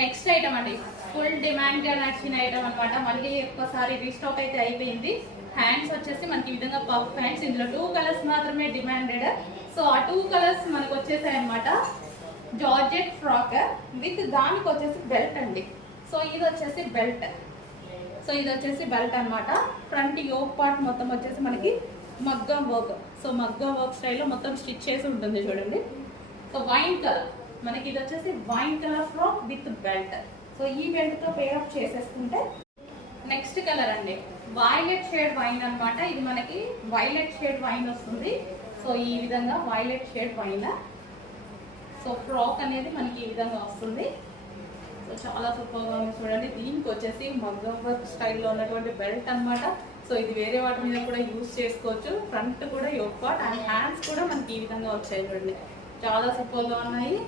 Next item అండి, full demand గా నచ్చిన ఐటమ్ అనమాట. మళ్ళీ ఒక్కసారి రీస్టాక్ అయితే అయిపోయింది. హ్యాండ్స్ వచ్చేసి మనకి ఈ విధంగా పఫ్ హ్యాండ్స్. ఇందులో 2 కలర్స్ మాత్రమే డిమాండెడ్. సో ఆ 2 కలర్స్ మనకు వచ్చేసాయి అనమాట. జార్జెట్ ఫ్రాక్ విత్ దానికి వచ్చేసి బెల్ట్ అండి. సో ఇది వచ్చేసి బెల్ట్. సో ఇది వచ్చేసి బెల్ట్ అనమాట. ఫ్రంట్ యోక్ పార్ట్ మొత్తం వచ్చేసి మనకి మగ్గం వర్క్. సో మగ్గం వర్క్ స్టైల్లో మొత్తం స్టిచ్ చేసి ఉంటుంది చూడండి. సో వైన్ కలర్ మనకి ఇది వచ్చేసి wine colour frock with belt. So ఈ బెల్ట్ తో పేరప్ చేసేసుకుంటే నెక్స్ట్ కలర్ అండి, వైలెట్ షేడ్ వైన్ అనమాట. ఇది మనకి వైలెట్ షేడ్ వైన్ వస్తుంది. సో ఈ విధంగా violet shade wine. So frock అనేది మనకి ఈ విధంగా వస్తుంది. సో చాలా సూపర్గా ఉంది చూడండి. దీనికి వచ్చేసి మగ్గం వర్క్ స్టైల్లో ఉన్నటువంటి బెల్ట్ అనమాట. సో ఇది వేరే వాటి మీద కూడా యూజ్ చేసుకోవచ్చు. ఫ్రంట్ కూడా యోక్ పార్ట్ అండ్ హ్యాండ్స్ కూడా మనకి ఈ విధంగా వచ్చాయి చూడండి. చాలా సూపర్గా ఉన్నాయి.